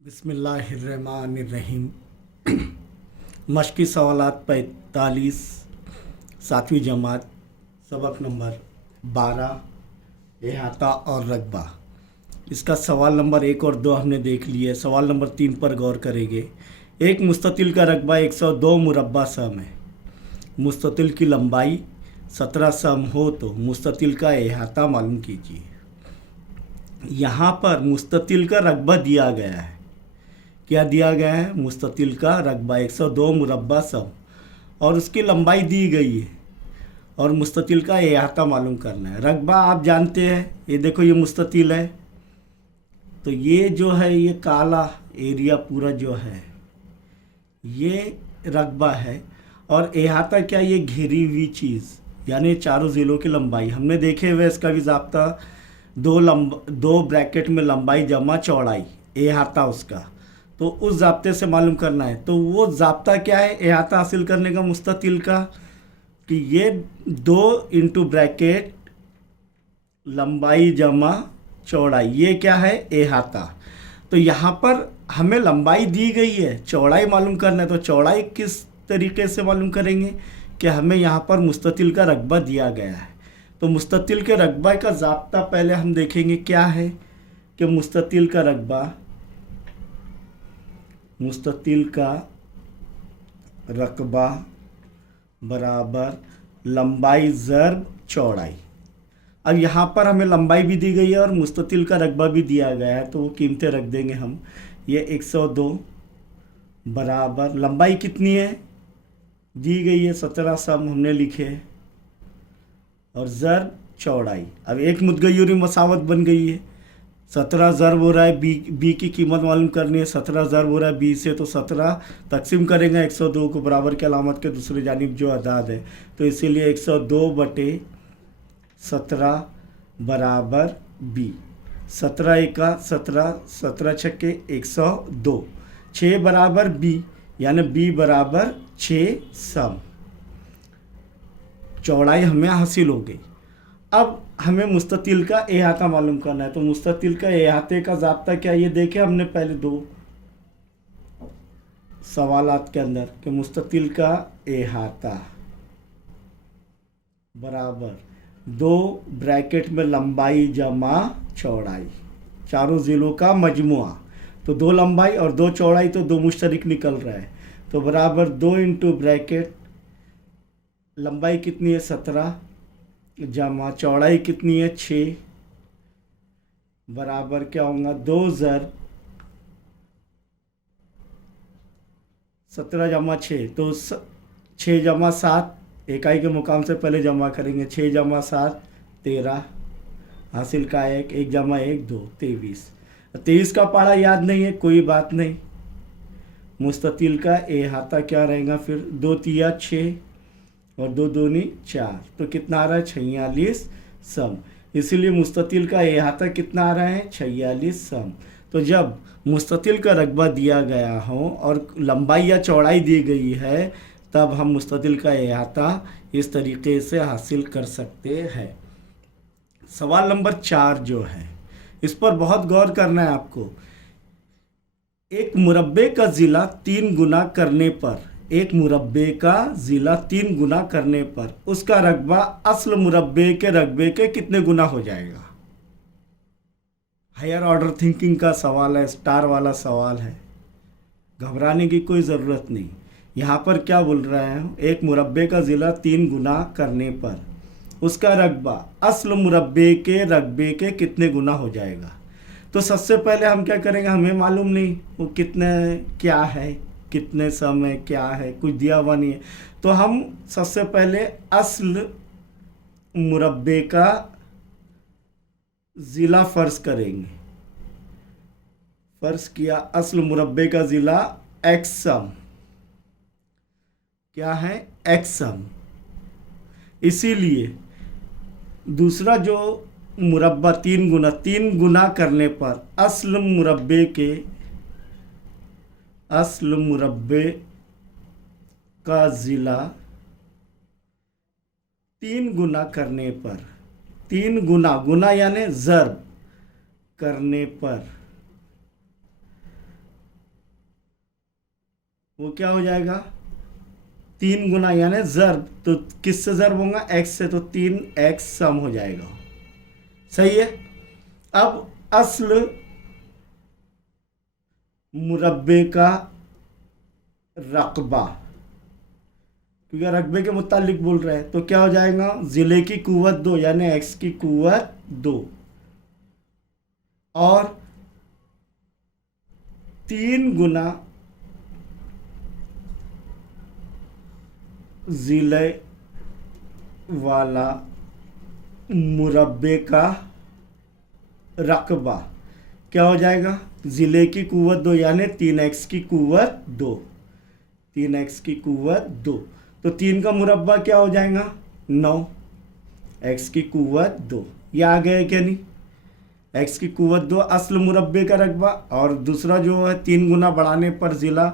बिस्मिल्लाहिर्रहमानिर्रहीम। मश्की सवालात 45, 7वीं जमात, सबक नंबर 12, एहाता और रकबा। इसका सवाल नंबर 1 और 2 हमने देख लिए। सवाल नंबर 3 पर गौर करेंगे। एक मुस्ततिल का रकबा 102 मुरब्बा सम है। मुस्ततिल की लंबाई 17 सम हो तो मुस्ततिल का एहाता मालूम कीजिए। यहाँ पर मुस्ततिल का रकबा दिया गया है। क्या दिया गया है? मुस्ततिल का रकबा 102 मुरब्बा सम और उसकी लंबाई दी गई है और मुस्ततिल का एहाता मालूम करना है। रकबा आप जानते हैं, ये देखो ये मुस्ततिल है तो ये जो है ये काला एरिया पूरा जो है ये रकबा है और एहाता क्या? ये घिरी हुई चीज़ यानी चारों ज़िलों की लंबाई। हमने देखे हुए इसका भी ज़ाब्ता दो ब्रैकेट में लंबाई जमा चौड़ाई एहाता उसका, तो उस ज़ाब्ते से मालूम करना है। तो वो ज़ाब्ता क्या है एहाता हासिल करने का मुस्ततिल का? कि ये 2 इंटू ब्रैकेट लंबाई जमा चौड़ाई, ये क्या है? एहाता। तो यहाँ पर हमें लंबाई दी गई है, चौड़ाई मालूम करना है। तो चौड़ाई किस तरीके से मालूम करेंगे कि हमें यहाँ पर मुस्ततिल का रकबा दिया गया है। तो मुस्ततिल के रकबा का ज़ाब्ता पहले हम देखेंगे क्या है कि मुस्ततिल का रकबा बराबर लंबाई ज़र्ब चौड़ाई। अब यहाँ पर हमें लंबाई भी दी गई है और मुस्ततिल का रकबा भी दिया गया है, तो वो कीमतें रख देंगे हम। ये 102 बराबर लंबाई कितनी है दी गई है 17 सम हमने लिखे और ज़र्ब चौड़ाई। अब एक मुतगय्युरी मसावत बन गई है। 17 ज़र्ब हो रहा है बी की कीमत मालूम करनी है। 17 ज़र्ब हो रहा है बी से, तो 17 तकसीम करेंगे 102 को बराबर के अलामत के दूसरी जानिब जो अदाद है, तो इसीलिए 102/17 बराबर बी। 17 एका 17, 17 छक्के 102, 6 बराबर बी यानी बी बराबर 6 सम। चौड़ाई हमें हासिल हो गई। अब हमें मुस्ततिल का एहाता मालूम करना है। तो मुस्ततिल का एहाते का ज़ाब्ता क्या? ये देखे हमने पहले 2 सवालात के अंदर कि मुस्ततिल का एहाता बराबर 2 ब्रैकेट में लंबाई जमा चौड़ाई, चारों ज़िलों का मजमुआ। तो 2 लंबाई और 2 चौड़ाई, तो 2 मुश्तरिक निकल रहा है, तो बराबर 2 इंटू ब्रैकेट लंबाई कितनी है 17 जमा चौड़ाई कितनी है 6 बराबर क्या होगा 2 ज़र्ब 17 जमा 6, तो 6 जमा 7 इकाई के मुकाम से पहले जमा करेंगे। 6 जमा 7 13 हासिल का 1, 1 जमा 1 2 23। 23 का पढ़ा याद नहीं है, कोई बात नहीं। मुस्ततिल का एहाता क्या रहेगा फिर? 2 तिया 6 और 2 दूनी 4, तो कितना आ रहा है 46 सम। इसीलिए मुस्ततिल का एहाता कितना आ रहा है 46 सम। तो जब मुस्ततिल का रकबा दिया गया हो और लंबाई या चौड़ाई दी गई है, तब हम मुस्ततिल का एहाता इस तरीके से हासिल कर सकते हैं। सवाल नंबर 4 जो है इस पर बहुत गौर करना है आपको। एक मुरब्बे का ज़िला 3 गुना करने पर, एक मुरब्बे का ज़िला 3 गुना करने पर उसका रकबा असल मुरब्बे के रकबे के कितने गुना हो जाएगा? हायर ऑर्डर थिंकिंग का सवाल है, स्टार वाला सवाल है, घबराने की कोई ज़रूरत नहीं। यहाँ पर क्या बोल रहा है? एक मुरब्बे का ज़िला 3 गुना करने पर उसका रकबा असल मुरब्बे के रकबे के कितने गुना हो जाएगा। तो सबसे पहले हम क्या करेंगे, हमें मालूम नहीं वो कितने क्या है, कितने समय क्या है, कुछ दिया हुआ नहीं है। तो हम सबसे पहले असल मुरब्बे का ज़िला फ़र्ज करेंगे। फ़र्ज किया असल मुरब्बे का ज़िला एक्स सम, क्या है एक्स सम। इसीलिए दूसरा जो मुरब्बा 3 गुना करने पर असल मुरब्बे का ज़िला 3 गुना करने पर, 3 गुना यानी ज़र्ब करने पर वो क्या हो जाएगा, 3 गुना यानी ज़र्ब, तो किससे ज़र्ब होगा, एक्स से, तो 3x सम हो जाएगा। सही है। अब अस्ल मुरब्बे का रकबा, क्योंकि रकबे के मुतालिक बोल रहे हैं, तो क्या हो जाएगा, ज़िले की कुव्वत 2 यानी x की कुव्वत 2 और 3 गुना ज़िले वाला मुरब्बे का रकबा, क्या हो जाएगा, ज़िले की कुव्वत 2 यानी 3x की कुव्वत 2, 3x की कुव्वत 2, तो 3 का मुरब्बा क्या हो जाएगा, 9, x की कुव्वत 2, ये आ गया क्या नहीं, x की कुव्वत 2 असल मुरब्बे का रकबा, और दूसरा जो है 3 गुना बढ़ाने पर ज़िला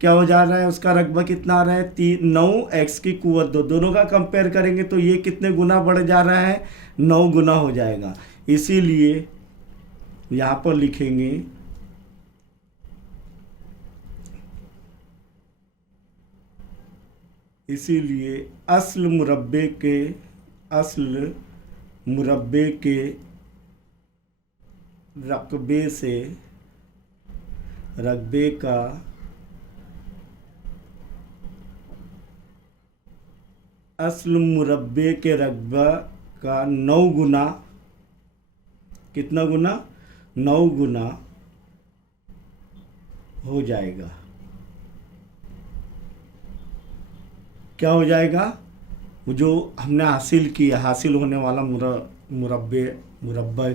क्या हो जा रहा है, उसका रकबा कितना आ रहा है, 9x की कुव्वत 2, दोनों का कंपेयर करेंगे तो ये कितने गुना बढ़ जा रहा है, 9 गुना हो जाएगा। इसीलिए यहाँ पर लिखेंगे इसीलिए असल मुरब्बे के रकबे का असल मुरब्बे के रकबा का 9 गुना, कितना गुना, 9 गुना हो जाएगा। क्या हो जाएगा, जो हमने हासिल किया, हासिल होने वाला मुरब्बे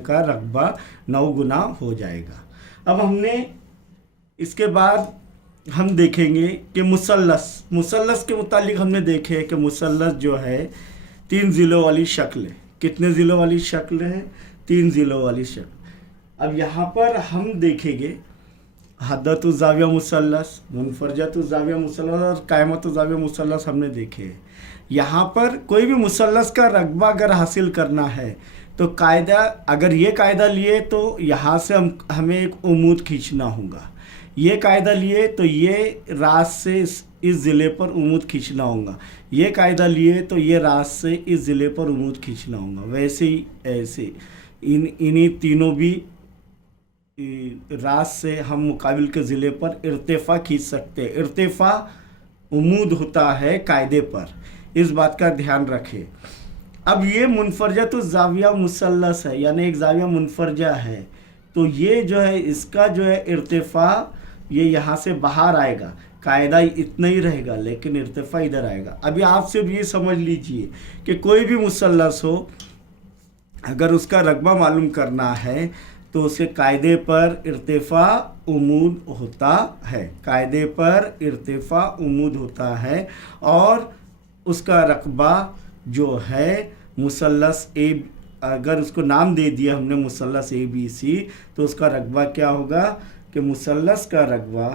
का रकबा 9 गुना हो जाएगा। अब हमने इसके बाद हम देखेंगे कि मुसल्लस के मुतालिक हमने देखे कि मुसल्लस जो है 3 ज़िलों वाली शक्ल है। कितने ज़िलों वाली शक्ल है, 3 ज़िलों वाली शक्ल। अब यहाँ पर हम देखेंगे हद्दतुज़्ज़ाविया मुसल्लस, मुनफरजतुज़्ज़ाविया मुसल्लस और कायमतुज़्ज़ाविया मुसल्लस हमने देखे। यहाँ पर कोई भी मुसल्लस का रकबा अगर हासिल करना है तो कायदा, अगर ये कायदा लिए तो यहाँ से हमें एक उमूद खींचना होगा, ये कायदा लिए तो ये रात से इस ज़िले पर उमूद खींचना होगा, ये कायदा लिए तो ये रात से इस ज़िले पर उमूद खींचना होगा। वैसे ही ऐसे इन्हीं तीनों भी रात से हम मुकाबिल के ज़िले पर इर्तिफ़ा खींच सकते हैं। इर्तिफ़ा उमूद होता है कायदे पर, इस बात का ध्यान रखें। अब ये मुनफरजतुज़्ज़ाविया मुसल्लस है, यानी एक ज़ाविया मुनफरजा है, तो ये जो है इसका जो है इर्तिफ़ा ये यहाँ से बाहर आएगा, कायदा इतना ही रहेगा लेकिन इर्तिफ़ा इधर आएगा। अभी आप सिर्फ ये समझ लीजिए कि कोई भी मुसल्लस हो, अगर उसका रकबा मालूम करना है तो उसे कायदे पर इर्तिफ़ा उमूद होता है, कायदे पर इर्तिफ़ा उमूद होता है, और उसका रकबा जो है मुसल्लस ए, अगर उसको नाम दे दिया हमने मुसल्लस ABC, तो उसका रकबा क्या होगा कि मुसल्लस का रकबा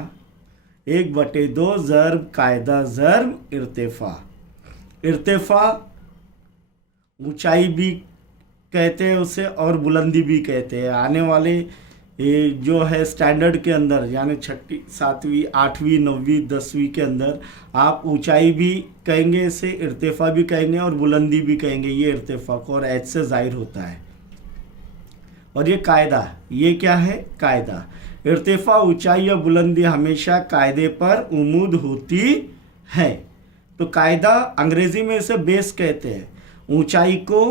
1/2 ज़र्ब कायदा ज़र्ब इर्तिफ़ा। इर्तिफ़ा ऊंचाई भी कहते हैं उसे और बुलंदी भी कहते हैं। आने वाले ये जो है स्टैंडर्ड के अंदर, यानी 6वीं 7वीं 8वीं 9वीं 10वीं के अंदर आप ऊंचाई भी कहेंगे, इसे इर्तिफ़ा भी कहेंगे और बुलंदी भी कहेंगे, ये इर्तिफ़ा को, और एच से ज़ाहिर होता है। और ये कायदा, ये क्या है, कायदा। इर्तिफ़ा ऊंचाई या बुलंदी हमेशा कायदे पर उमूद होती है। तो कायदा अंग्रेज़ी में इसे बेस कहते हैं, ऊंचाई को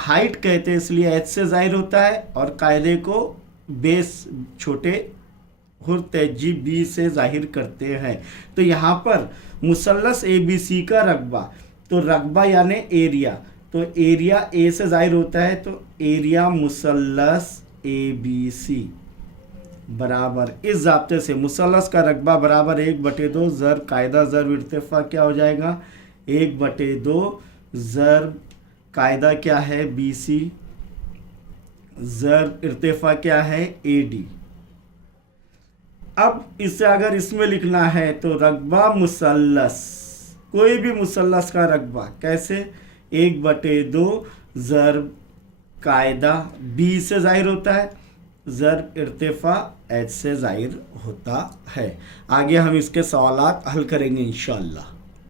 हाइट कहते हैं इसलिए एच से ज़ाहिर होता है, और कायदे को बेस छोटे हुर्तजी बी से जाहिर करते हैं। तो यहाँ पर मुसल्लस ABC का रकबा, तो रकबा यानी एरिया, तो एरिया ए से जाहिर होता है, तो एरिया मुसल्लस ABC बराबर, इस ज़ाब्ते से मुसल्लस का रकबा बराबर 1/2 ज़र्ब कायदा ज़र्ब इर्तिफ़ा क्या हो जाएगा, 1/2 ज़र्ब कायदा क्या है BC ज़र्ब इर्तिफ़ा क्या है AD। अब इसे अगर इसमें लिखना है तो रकबा मुसल्लस, कोई भी मुसल्लस का रकबा कैसे, 1/2 ज़र्ब कायदा B से ज़ाहिर होता है, ज़र इर्तिफ़ा ऐद से ज़ाहिर होता है। आगे हम इसके सवालात हल करेंगे इंशाअल्लाह।